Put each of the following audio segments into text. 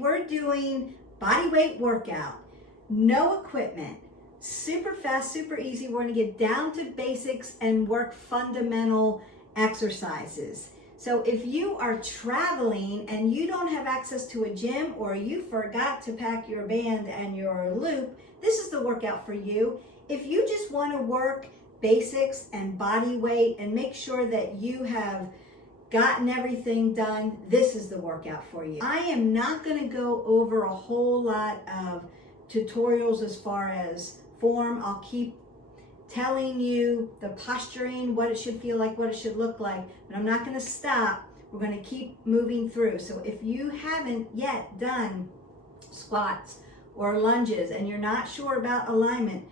we're doing body weight workout, no equipment, super fast, super easy. We're gonna get down to basics and work fundamental exercises. So if you are traveling and you don't have access to a gym, or you forgot to pack your band and your loop, this is the workout for you. If you just want to work basics and body weight and make sure that you have gotten everything done, this is the workout for you. I am not going to go over a whole lot of tutorials as far as form. I'll keep telling you the posturing, what it should feel like, what it should look like, but I'm not going to stop. We're going to keep moving through. So if you haven't yet done squats or lunges and you're not sure about alignment,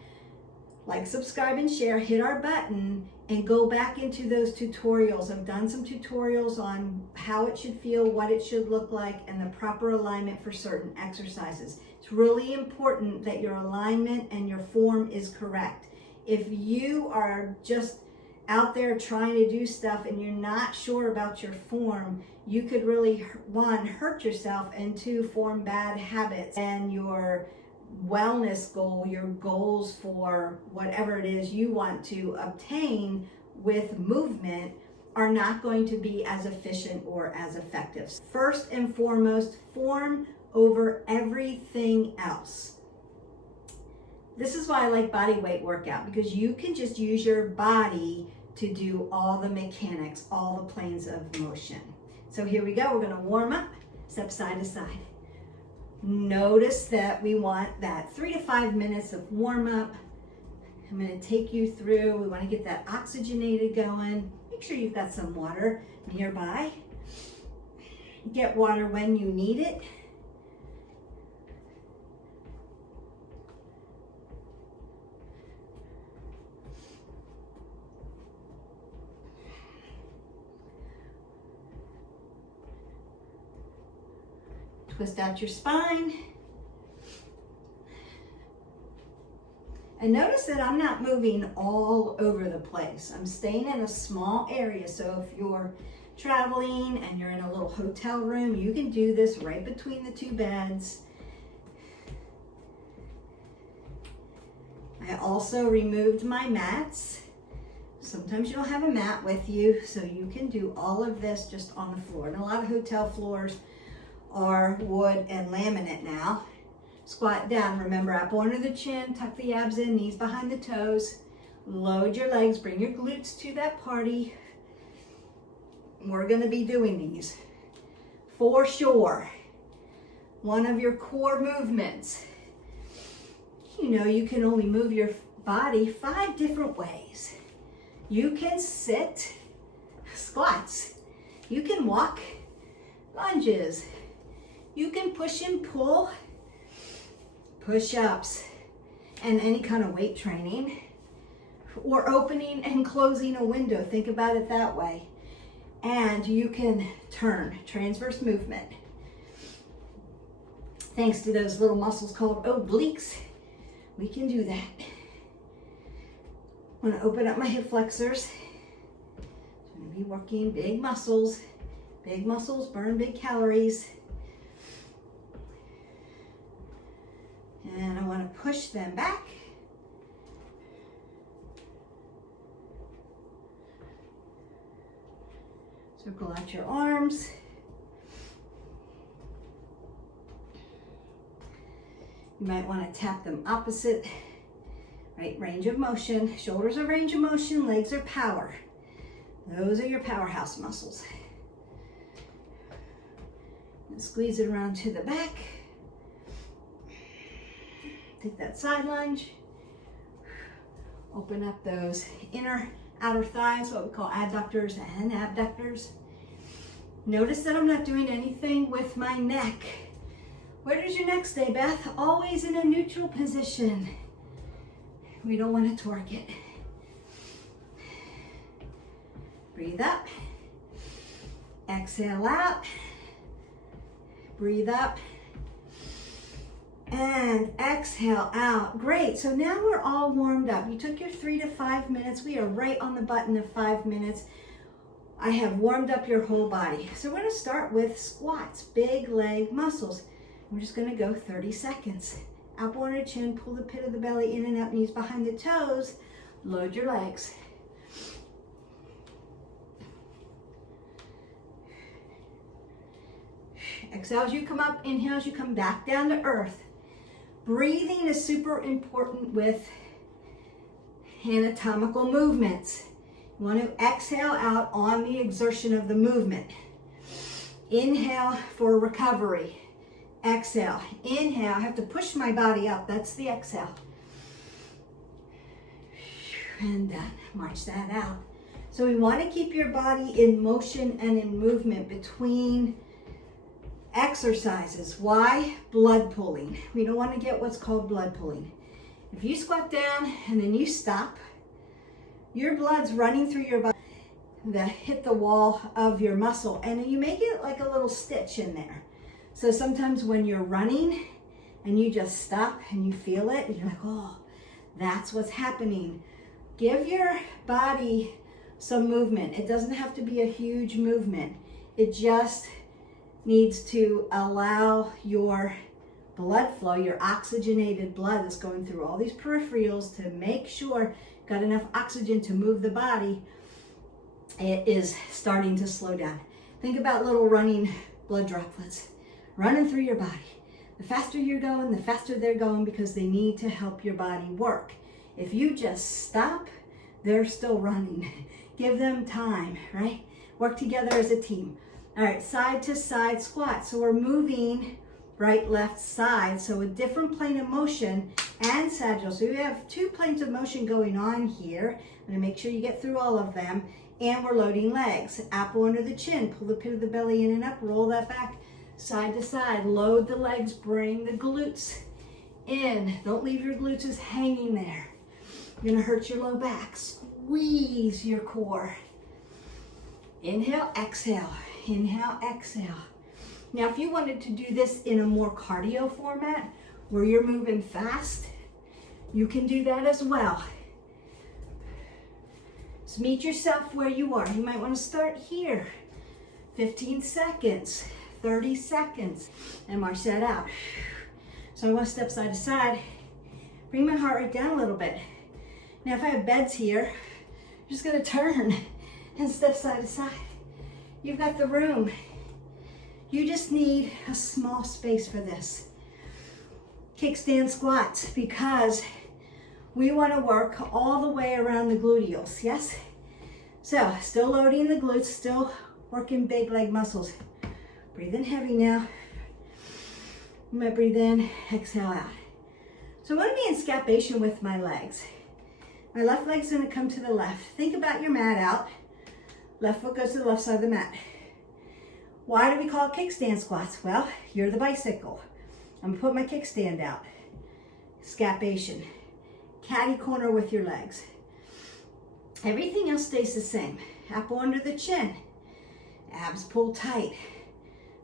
like, subscribe, and share, hit our button, and go back into those tutorials. I've done some tutorials on how it should feel, what it should look like, and the proper alignment for certain exercises. It's really important that your alignment and your form is correct. If you are just out there trying to do stuff and you're not sure about your form, you could really, one, hurt yourself, and two, form bad habits. And your wellness goal, your goals for whatever it is you want to obtain with movement, are not going to be as efficient or as effective. First and foremost, form over everything else. This is why I like body weight workout, because you can just use your body to do all the mechanics, all the planes of motion. So here we go. We're going to warm up, step side to side. Notice that we want that 3 to 5 minutes of warm up. I'm going to take you through. We want to get that oxygenated going. Make sure you've got some water nearby. Get water when you need it. Twist out your spine. And notice that I'm not moving all over the place. I'm staying in a small area. So if you're traveling and you're in a little hotel room, you can do this right between the two beds. I also removed my mats. Sometimes you don't have a mat with you, so you can do all of this just on the floor. And a lot of hotel floors are wood and laminate now. Squat down. Remember, apple under the chin, tuck the abs in, knees behind the toes. Load your legs, bring your glutes to that party. We're going to be doing these for sure. One of your core movements. You know, you can only move your body 5 different ways. You can sit, squats. You can walk, lunges. You can push and pull, push-ups, and any kind of weight training, or opening and closing a window. Think about it that way. And you can turn, transverse movement. Thanks to those little muscles called obliques, we can do that. I'm going to open up my hip flexors. I'm going to be working big muscles. Big muscles burn big calories. And I want to push them back. Circle out your arms. You might want to tap them opposite. Right, range of motion. Shoulders are range of motion, legs are power. Those are your powerhouse muscles. And squeeze it around to the back. Take that side lunge. Open up those inner outer thighs, what we call adductors and abductors. Notice that I'm not doing anything with my neck. Where does your neck stay, Beth? Always in a neutral position. We don't want to torque it. Breathe up. Exhale out. Breathe up. And exhale out. Great. So now we're all warmed up. You took your 3 to 5 minutes. We are right on the button of 5 minutes. I have warmed up your whole body. So we're going to start with squats, big leg muscles. We're just gonna go 30 seconds. Apple under the chin, pull the pit of the belly in and out, knees behind the toes. Load your legs. Exhale as you come up, inhale as you come back down to earth. Breathing is super important with anatomical movements. You want to exhale out on the exertion of the movement. Inhale for recovery. Exhale. Inhale. I have to push my body up. That's the exhale. And march that out. So we want to keep your body in motion and in movement between exercises. Why? Blood pooling. We don't want to get what's called blood pooling. If you squat down and then you stop, your blood's running through your body that hit the wall of your muscle, and you make it like a little stitch in there. So sometimes when you're running and you just stop and you feel it, and you're like, oh, that's what's happening. Give your body some movement. It doesn't have to be a huge movement. It just needs to allow your blood flow, your oxygenated blood that's going through all these peripherals, to make sure got enough oxygen to move the body. It is starting to slow down. Think about little running blood droplets running through your body. The faster you're going, the faster they're going, because they need to help your body work. If you just stop, they're still running. Give them time, right? Work together as a team. All right, side to side squat. So we're moving right, left, side. So a different plane of motion and sagittal. So we have 2 planes of motion going on here. I'm gonna make sure you get through all of them. And we're loading legs. Apple under the chin, pull the pit of the belly in and up, roll that back side to side. Load the legs, bring the glutes in. Don't leave your glutes as hanging there. You're gonna hurt your low back. Squeeze your core. Inhale, exhale. Inhale, exhale. Now, if you wanted to do this in a more cardio format, where you're moving fast, you can do that as well. So meet yourself where you are. You might want to start here. 15 seconds, 30 seconds, and march that out. So I want to step side to side. Bring my heart rate down a little bit. Now, if I have beds here, I'm just going to turn and step side to side. You've got the room. You just need a small space for this. Kickstand squats, because we want to work all the way around the gluteals, yes? So, still loading the glutes, still working big leg muscles. Breathe in heavy now. You might breathe in, exhale out. So I want to be in scapation with my legs. My left leg's going to come to the left. Think about your mat out. Left foot goes to the left side of the mat. Why do we call it kickstand squats? Well, you're the bicycle. I'm gonna put my kickstand out. Scapation. Catty corner with your legs. Everything else stays the same. Apple under the chin. Abs pull tight.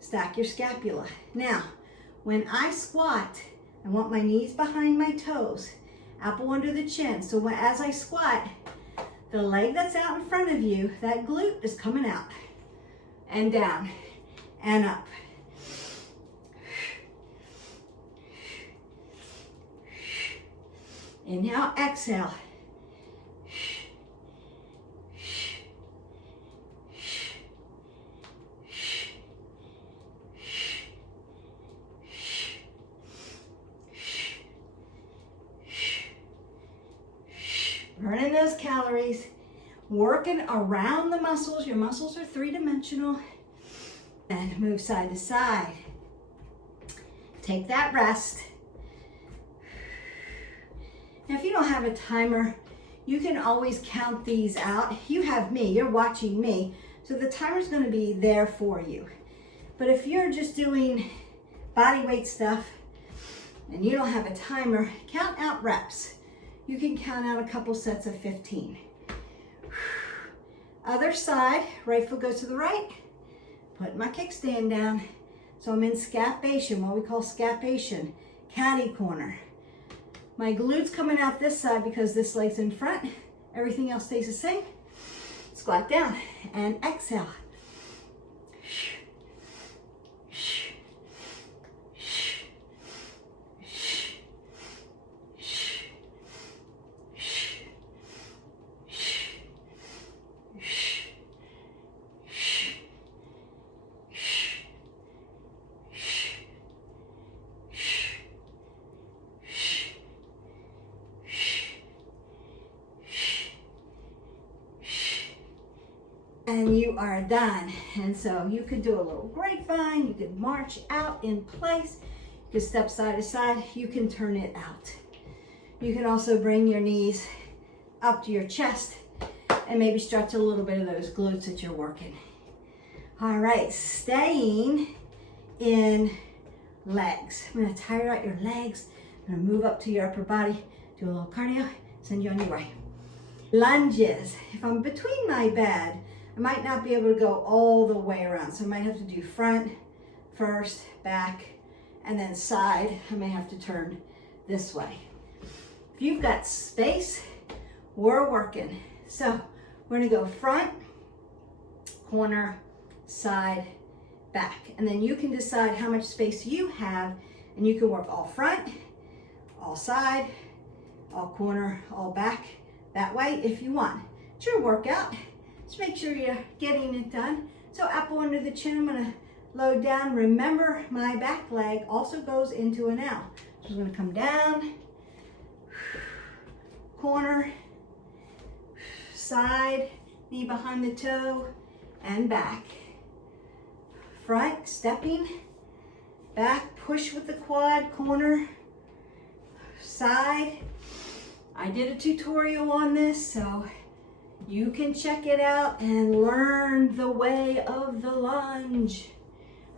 Stack your scapula. Now, when I squat, I want my knees behind my toes. Apple under the chin. So as I squat, the leg that's out in front of you, that glute is coming out and down and up. Inhale, exhale. Burning those calories, working around the muscles. Your muscles are 3-dimensional. And move side to side. Take that rest. Now, if you don't have a timer, you can always count these out. You have me, you're watching me, so the timer's gonna be there for you. But if you're just doing body weight stuff and you don't have a timer, count out reps. You can count out a couple sets of 15. Other side, right foot goes to the right, put my kickstand down. So I'm in scapation, what we call scapation, catty corner. My glutes coming out this side because this leg's in front. Everything else stays the same. Squat down and exhale. And you are done. And so you could do a little grapevine, you could march out in place, you could step side to side, you can turn it out. You can also bring your knees up to your chest and maybe stretch a little bit of those glutes that you're working. All right, staying in legs. I'm gonna tire out your legs. I'm gonna move up to your upper body, do a little cardio, send you on your way. Lunges. If I'm between my bed, I might not be able to go all the way around. So I might have to do front, first, back, and then side. I may have to turn this way. If you've got space, we're working. So we're gonna go front, corner, side, back. And then you can decide how much space you have, and you can work all front, all side, all corner, all back, that way if you want. It's your workout. Just make sure you're getting it done. So apple under the chin, I'm gonna load down. Remember, my back leg also goes into an L. So I'm gonna come down, corner, side, knee behind the toe, and back. Front, stepping, back, push with the quad, corner, side. I did a tutorial on this, so you can check it out and learn the way of the lunge,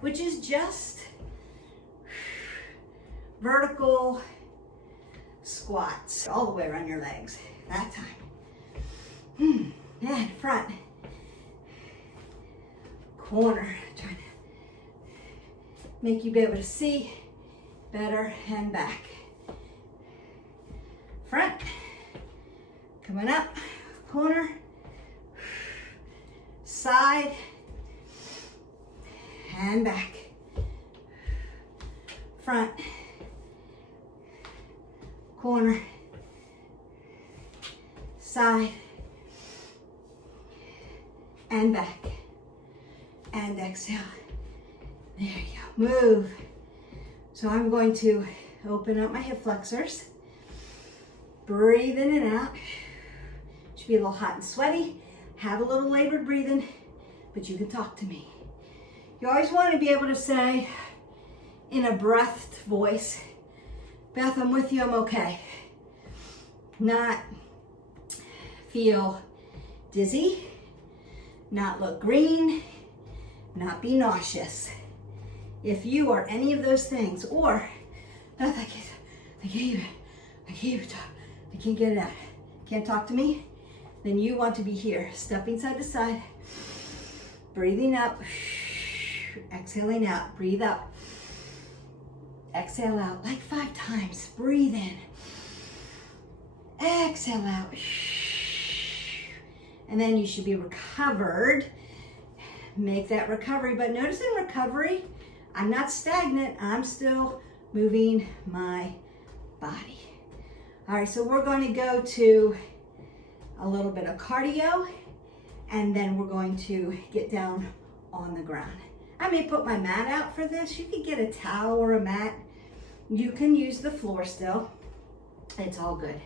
which is just vertical squats all the way around your legs that time. And front, corner, trying to make you be able to see better, and back. Front, coming up, corner, side, and back. Front, corner, side, and back. And exhale. There you go. Move. So I'm going to open up my hip flexors. Breathe in and out. Should be a little hot and sweaty. Have a little labored breathing, but you can talk to me. You always want to be able to say in a breathed voice, Beth, I'm with you, I'm okay. Not feel dizzy, not look green, not be nauseous. If you are any of those things, or Beth, I can't get it out, can't talk to me, then you want to be here, stepping side to side, breathing up, exhaling out, breathe up, exhale out, like 5 times, breathe in, exhale out, and then you should be recovered. Make that recovery, but notice in recovery, I'm not stagnant, I'm still moving my body. All right, so we're going to go to a little bit of cardio, and then we're going to get down on the ground. I may put my mat out for this. You could get a towel or a mat. You can use the floor still. It's all good.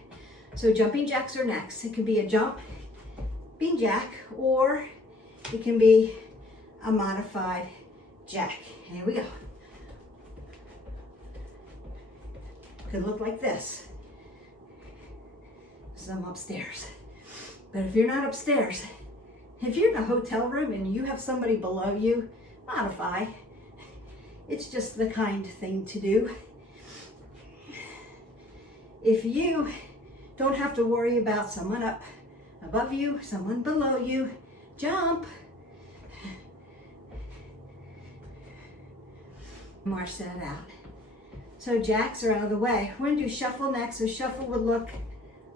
So jumping jacks are next. It could be a jumping jack, or it can be a modified jack. Here we go. Could look like this. So I'm upstairs. But if you're not upstairs, if you're in a hotel room and you have somebody below you, modify. It's just the kind thing to do. If you don't have to worry about someone up above you, someone below you, jump. March that out. So jacks are out of the way. We're gonna do shuffle next. So shuffle would look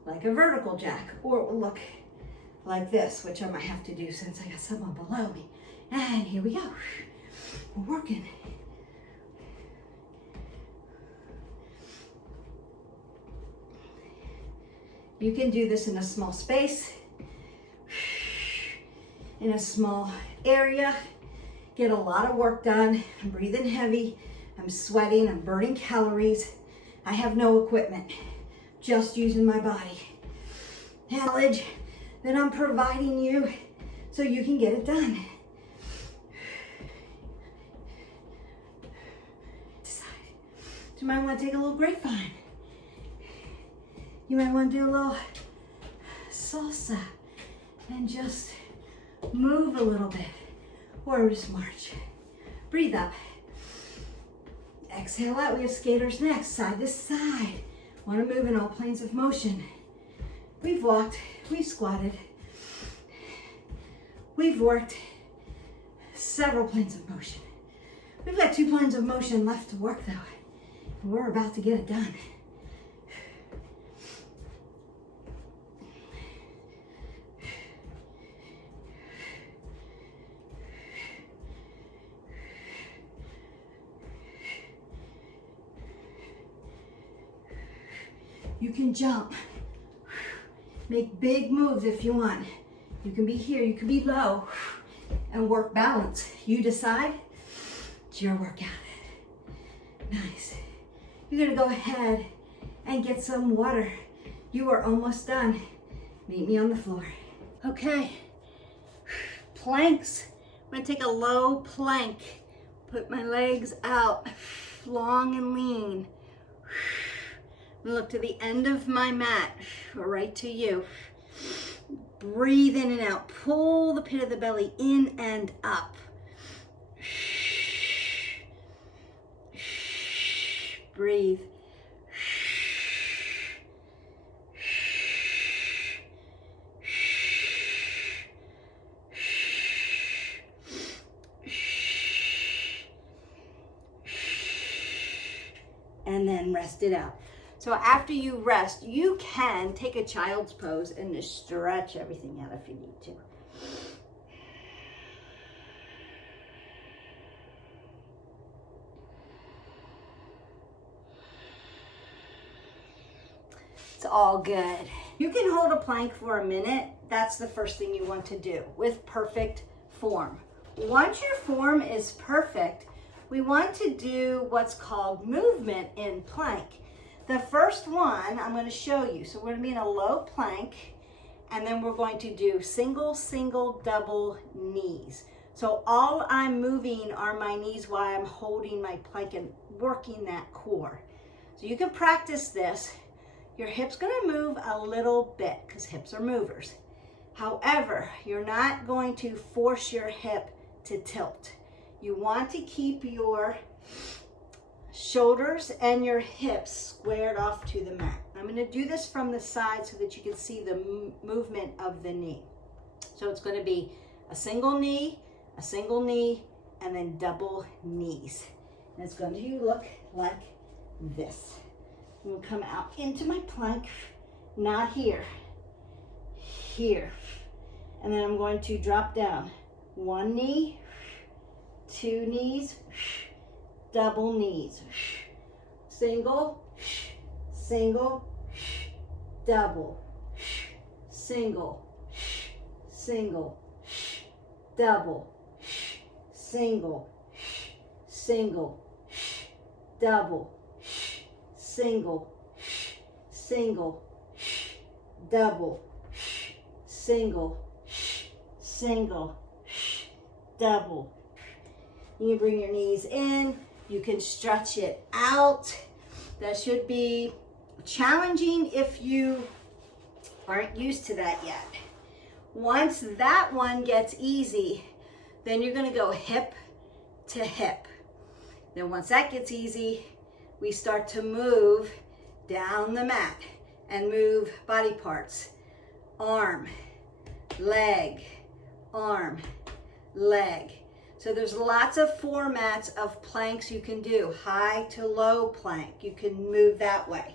like a vertical jack, or it will look like this, which I might have to do since I got someone below me. And here we go. We're working. You can do this in a small space, in a small area. Get a lot of work done. I'm breathing heavy. I'm sweating. I'm burning calories. I have no equipment, just using my body. Knowledge that I'm providing you so you can get it done. You might want to take a little grapevine. You might want to do a little salsa and just move a little bit, or just march. Breathe up. Exhale out. We have skaters next, side to side. Want to move in all planes of motion. We've walked, we've squatted, we've worked several planes of motion. We've got 2 planes of motion left to work though. We're about to get it done. You can jump, make big moves if you want. You can be here, you can be low, and work balance. You decide, it's your workout. Nice. You're gonna go ahead and get some water. You are almost done. Meet me on the floor. Okay, planks. I'm gonna take a low plank. Put my legs out, long and lean. Look to the end of my mat, or right to you. Breathe in and out. Pull the pit of the belly in and up. Breathe. And then rest it out. So after you rest, you can take a child's pose and just stretch everything out if you need to. It's all good. You can hold a plank for a minute. That's the first thing you want to do with perfect form. Once your form is perfect, we want to do what's called movement in plank. The first one I'm going to show you. So we're going to be in a low plank, and then we're going to do single, single, double knees. So all I'm moving are my knees while I'm holding my plank and working that core. So you can practice this. Your hip's going to move a little bit because hips are movers. However, you're not going to force your hip to tilt. You want to keep your shoulders and your hips squared off to the mat. I'm going to do this from the side so that you can see the movement of the knee. So it's going to be a single knee, and then double knees. And it's going to look like this. I'm going to come out into my plank, not here, here. And then I'm going to drop down. 1 knee, 2 knees, double knees. Single, single, double, single, single, double, single, single, double, single, single, double, single, single, double. You can bring your knees in. You can stretch it out. That should be challenging if you aren't used to that yet. Once that one gets easy, then you're going to go hip to hip. Then once that gets easy, we start to move down the mat and move body parts. Arm, leg, arm, leg. So there's lots of formats of planks you can do. High to low plank, you can move that way.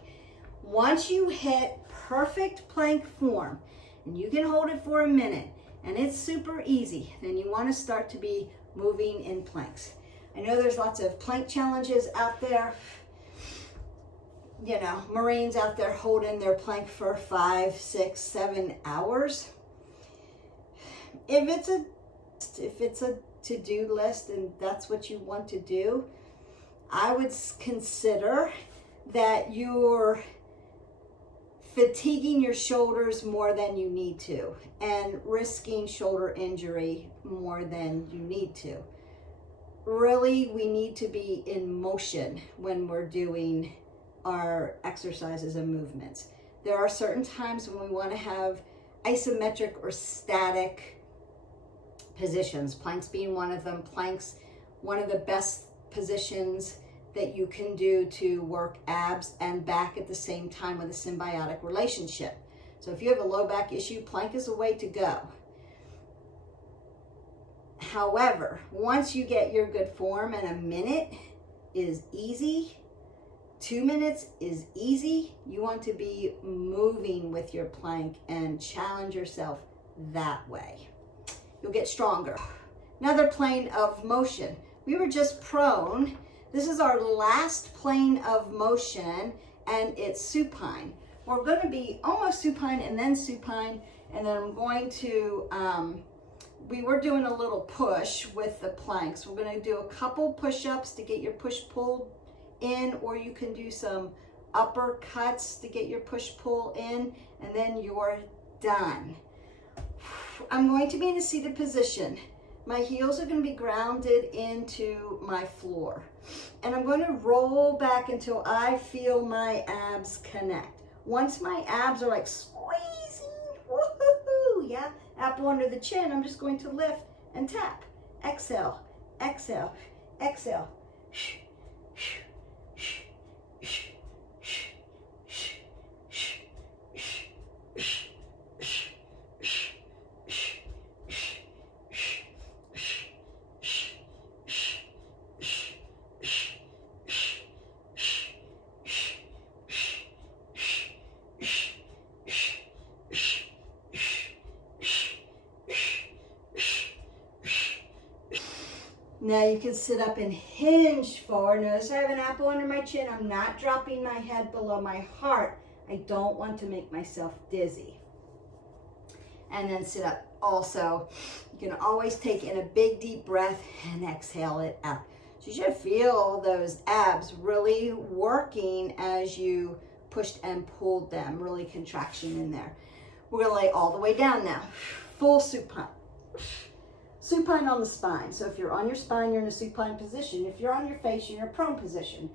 Once you hit perfect plank form, and you can hold it for a minute, and it's super easy, then you want to start to be moving in planks. I know there's lots of plank challenges out there. You know, Marines out there holding their plank for 5, 6, 7 hours. If it's a to-do list and that's what you want to do, I would consider that your fatiguing your shoulders more than you need to and risking shoulder injury more than you need to. Really, we need to be in motion when we're doing our exercises and movements. There are certain times when we want to have isometric or static positions, planks being one of them. Planks, one of the best positions that you can do to work abs and back at the same time with a symbiotic relationship. So if you have a low back issue, plank is a way to go. However, once you get your good form, and a minute is easy, 2 minutes is easy, you want to be moving with your plank and challenge yourself that way. You'll get stronger. Another plane of motion. We were just prone. This is our last plane of motion, and it's supine. We're going to be almost supine and then supine, and then I'm going to, we were doing a little push with the planks. We're going to do a couple push-ups to get your push-pull in, or you can do some uppercuts to get your push-pull in, and then you're done. I'm going to be in a seated position. My heels are going to be grounded into my floor. And I'm going to roll back until I feel my abs connect. Once my abs are like squeezing, woohoo, yeah, apple under the chin, I'm just going to lift and tap. Exhale, exhale, exhale. Now you can sit up and hinge forward. Notice I have an apple under my chin. I'm not dropping my head below my heart. I don't want to make myself dizzy. And then sit up also. You can always take in a big deep breath and exhale it out. So you should feel those abs really working as you pushed and pulled them. Really contraction in there. We're going to lay all the way down now. Full supine. Supine on the spine. So if you're on your spine, you're in a supine position. If you're on your face, you're in a prone position.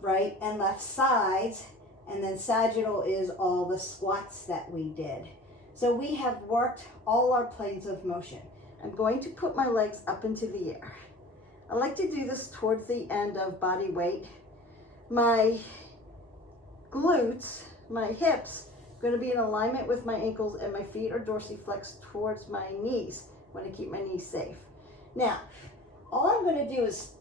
Right and left sides. And then sagittal is all the squats that we did. So we have worked all our planes of motion. I'm going to put my legs up into the air. I like to do this towards the end of body weight. My glutes, my hips, are going to be in alignment with my ankles, and my feet are dorsiflexed towards my knees. I want to keep my knees safe. Now, all I'm going to do is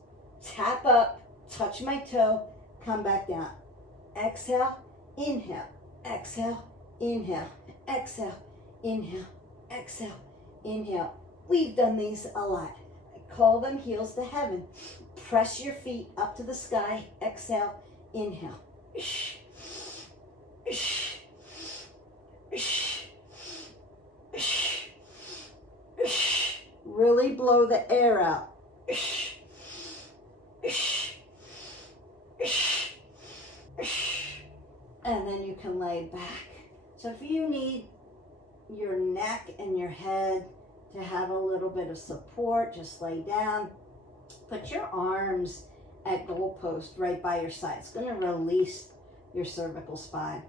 tap up, touch my toe, come back down. Exhale, inhale, exhale, inhale, exhale, inhale, exhale, inhale. We've done these a lot. I call them heels to heaven. Press your feet up to the sky. Exhale, inhale. Really blow the air out. And then you can lay back. So if you need your neck and your head to have a little bit of support, just lay down. Put your arms at goalpost right by your side. It's going to release your cervical spine.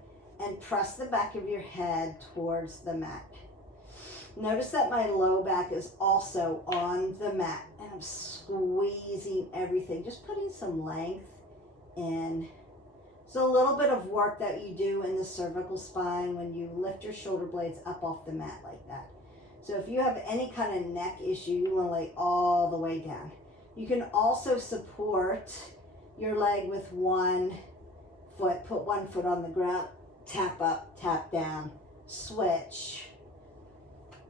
And press the back of your head towards the mat. Notice that my low back is also on the mat, and I'm squeezing everything, just putting some length in. So a little bit of work that you do in the cervical spine when you lift your shoulder blades up off the mat like that. So if you have any kind of neck issue, you want to lay all the way down. You can also support your leg with one foot. Put one foot on the ground, tap up, tap down, switch.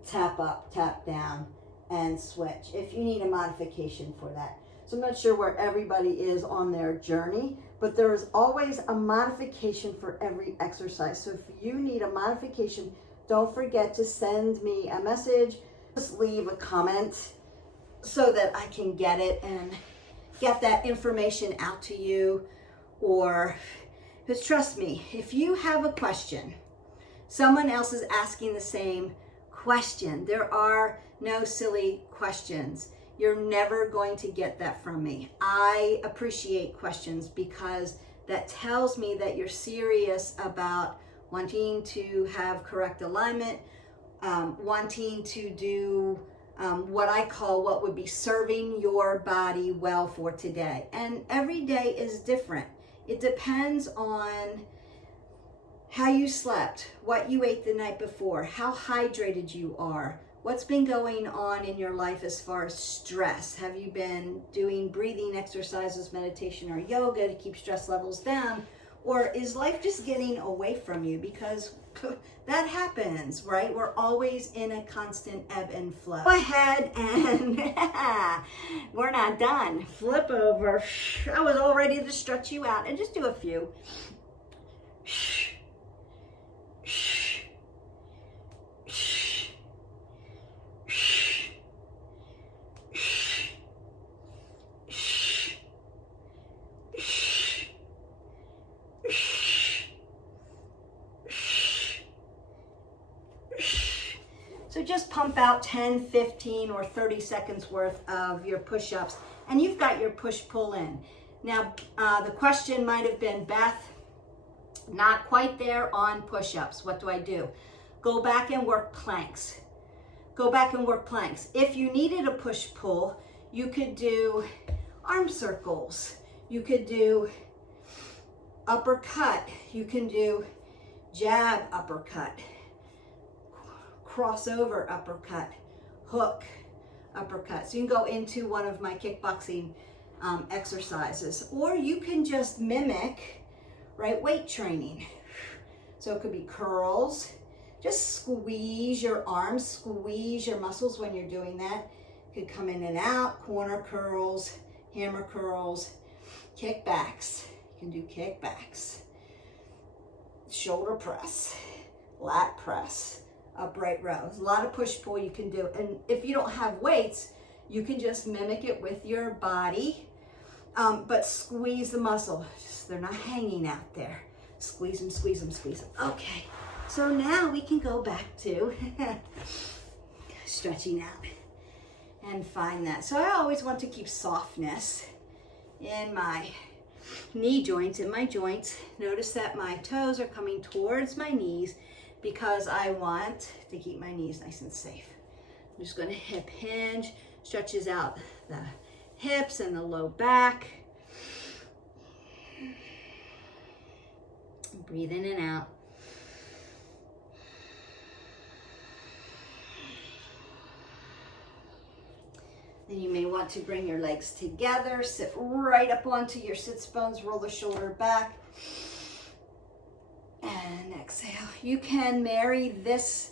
Tap up, tap down, and switch if you need a modification for that. So I'm not sure where everybody is on their journey, but there is always a modification for every exercise. So if you need a modification, don't forget to send me a message. Just leave a comment so that I can get it and get that information out to you. Or, because trust me, if you have a question Someone else is asking the same question. There are no silly questions. You're never going to get that from me. I appreciate questions because that tells me that you're serious about wanting to have correct alignment, wanting to do what I call what would be serving your body well for today. And every day is different. It depends on how you slept, what you ate the night before, how hydrated you are, what's been going on in your life as far as stress. Have you been doing breathing exercises, meditation, or yoga to keep stress levels down? Or is life just getting away from you? Because that happens, right? We're always in a constant ebb and flow. Go ahead and we're not done. Flip over. I was all ready to stretch you out and just do a few. So just pump out 10, 15, or 30 seconds worth of your push-ups, and you've got your push-pull in. Now, the question might have been, Beth, not quite there on push-ups. What do I do? Go back and work planks. Go back and work planks. If you needed a push-pull, you could do arm circles. You could do uppercut. You can do jab uppercut, crossover uppercut, hook uppercut. So you can go into one of my kickboxing exercises, or you can just mimic, right, weight training. So it could be curls. Just squeeze your arms, squeeze your muscles when you're doing that. You could come in and out, corner curls, hammer curls, kickbacks. You can do kickbacks, shoulder press, lat press, upright rows. A lot of push-pull you can do. And if you don't have weights, you can just mimic it with your body, but squeeze the muscle. Just, they're not hanging out there. Squeeze them, squeeze them, squeeze them. Okay, so now we can go back to stretching out and find that. So I always want to keep softness in my knee joints, in my joints. Notice that my toes are coming towards my knees because I want to keep my knees nice and safe. I'm just going to hip hinge, stretches out the hips and the low back. Breathe in and out. Then you may want to bring your legs together, sit right up onto your sits bones, roll the shoulder back, and exhale. You can marry this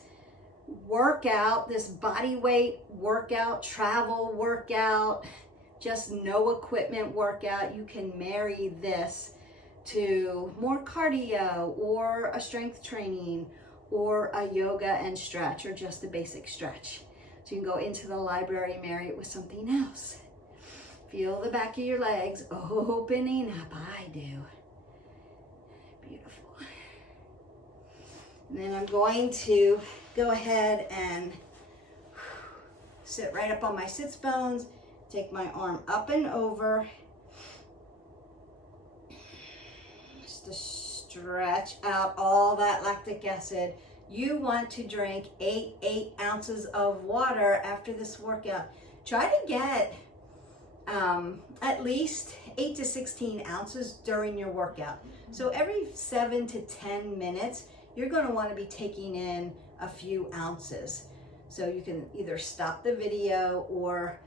workout, this body weight workout, travel workout, just no equipment workout. You can marry this to more cardio or a strength training or a yoga and stretch or just a basic stretch. So you can go into the library, marry it with something else. Feel the back of your legs opening up. I do. Beautiful. And then I'm going to go ahead and sit right up on my sits bones, take my arm up and over, just to stretch out all that lactic acid. You want to drink 8 ounces of water after this workout. Try to get at least 8 to 16 ounces during your workout. So every 7 to 10 minutes, you're going to want to be taking in a few ounces. So you can either stop the video or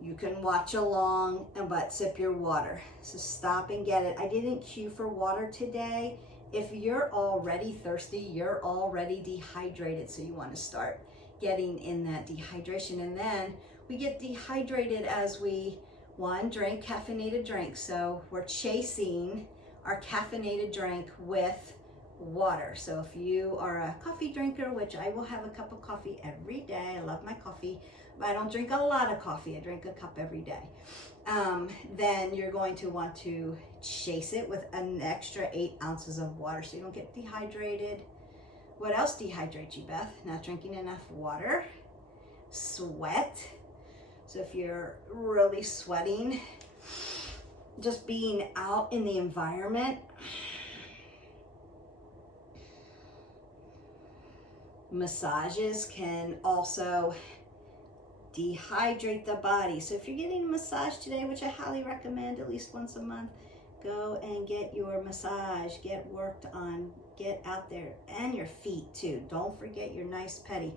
you can watch along but sip your water. So stop and get it. I didn't cue for water today. If you're already thirsty, you're already dehydrated. So you want to start getting in that dehydration. And then we get dehydrated as we, one, drink caffeinated drinks. So we're chasing our caffeinated drink with water. So if you are a coffee drinker, which I will have a cup of coffee every day. I love my coffee, but I don't drink a lot of coffee. I drink a cup every day. Then you're going to want to chase it with an extra 8 ounces of water so you don't get dehydrated What else dehydrates you, Beth? Not drinking enough water, sweat. So if you're really sweating, just being out in the environment. Massages can also dehydrate the body. So if you're getting a massage today, which I highly recommend at least once a month, go and get your massage, get worked on, get out there, and your feet too. Don't forget your nice pedi.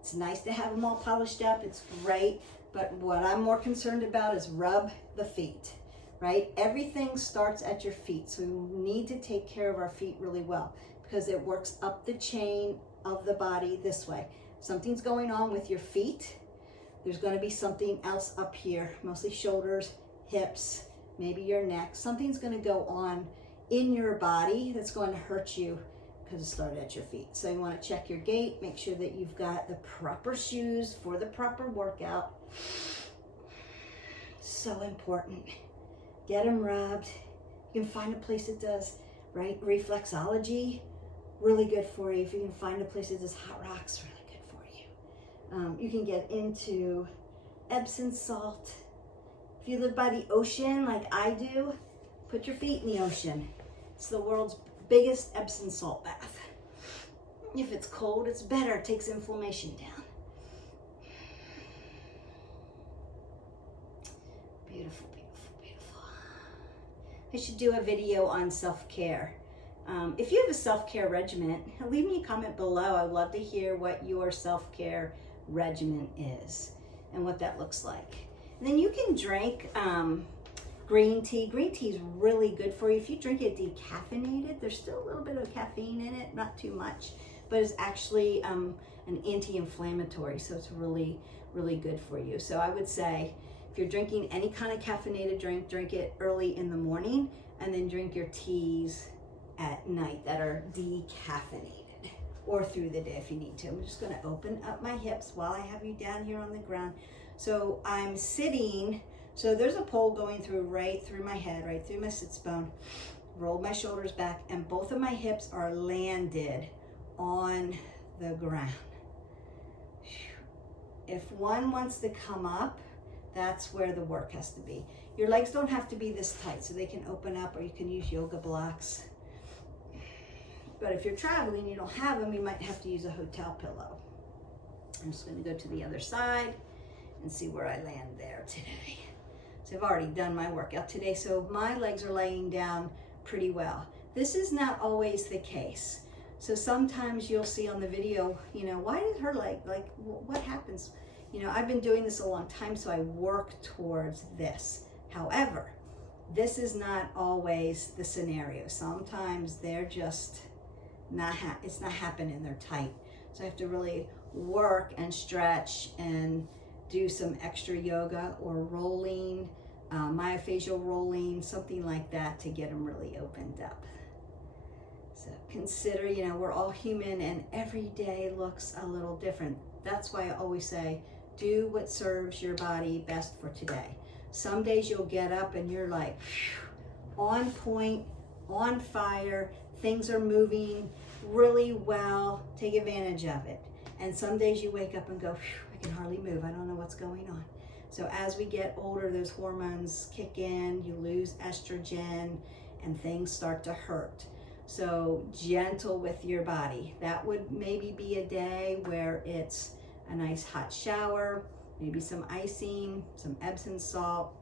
It's nice to have them all polished up, it's great, but what I'm more concerned about is rub the feet, right? Everything starts at your feet, so we need to take care of our feet really well because it works up the chain of the body this way. Something's going on with your feet, there's going to be something else up here, mostly shoulders, hips, maybe your neck. Something's going to go on in your body that's going to hurt you because it started at your feet. So you want to check your gait, make sure that you've got the proper shoes for the proper workout. So important. Get them rubbed. You can find a place that does, right? Reflexology, really good for you. If you can find a place that does hot rocks, really good for you. You can get into Epsom salt. If you live by the ocean like I do, put your feet in the ocean. It's the world's biggest Epsom salt bath. If it's cold, it's better. It takes inflammation down. Beautiful, beautiful, beautiful. I should do a video on self-care. If you have a self-care regimen, leave me a comment below. I'd love to hear what your self-care regimen is and what that looks like. And then you can drink green tea. Green tea is really good for you. If you drink it decaffeinated, there's still a little bit of caffeine in it, not too much, but it's actually an anti-inflammatory, so it's really, really good for you. So I would say if you're drinking any kind of caffeinated drink, drink it early in the morning, and then drink your teas at night that are decaffeinated, or through the day if you need to. I'm just going to open up my hips while I have you down here on the ground. So I'm sitting, so there's a pole going through right through my head, right through my sits bone. Roll my shoulders back, and both of my hips are landed on the ground. If one wants to come up, that's where the work has to be. Your legs don't have to be this tight, so they can open up, or you can use yoga blocks. But if you're traveling, you don't have them, you might have to use a hotel pillow. I'm just going to go to the other side and see where I land there today. So I've already done my workout today, so my legs are laying down pretty well. This is not always the case. So sometimes you'll see on the video, you know, why did her leg, like, what happens? You know, I've been doing this a long time, so I work towards this. However, this is not always the scenario. Sometimes they're just not, it's not happening, they're tight. So I have to really work and stretch and do some extra yoga or rolling, myofascial rolling, something like that to get them really opened up. So consider, you know, we're all human and every day looks a little different. That's why I always say, do what serves your body best for today. Some days you'll get up and you're like, whew, on point, on fire, things are moving really well, take advantage of it. And some days you wake up and go, I can hardly move, I don't know what's going on. So as we get older, those hormones kick in, you lose estrogen, and things start to hurt. So gentle with your body. That would maybe be a day where it's a nice hot shower, maybe some icing, some Epsom salt,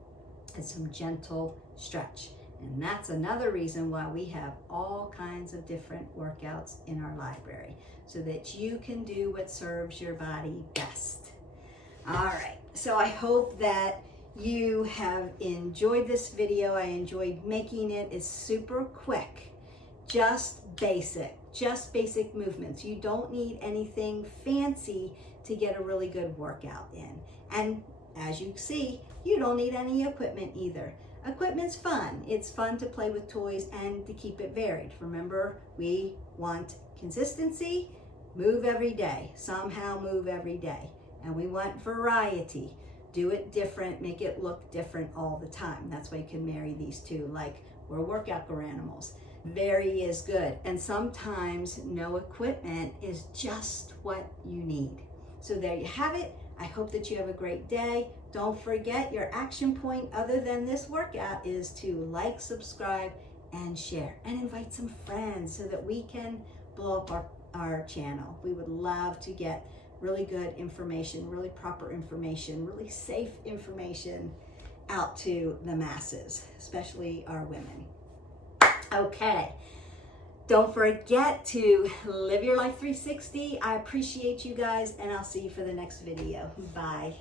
and some gentle stretch. And that's another reason why we have all kinds of different workouts in our library, so that you can do what serves your body best. All right, so I hope that you have enjoyed this video. I enjoyed making it. It's super quick, just basic movements. You don't need anything fancy to get a really good workout in. And as you see, you don't need any equipment either. Equipment's fun. It's fun to play with toys and to keep it varied. Remember, we want consistency, move every day, somehow move every day. And we want variety. Do it different, make it look different all the time. That's why you can marry these two, like we're workout animals. very is good. And sometimes no equipment is just what you need. So there you have it. I hope that you have a great day. Don't forget, your action point other than this workout is to like, subscribe, and share, and invite some friends so that we can blow up our channel. We would love to get really good information, really proper information, really safe information out to the masses, especially our women. Okay, don't forget to live your life 360. I appreciate you guys, and I'll see you for the next video. Bye.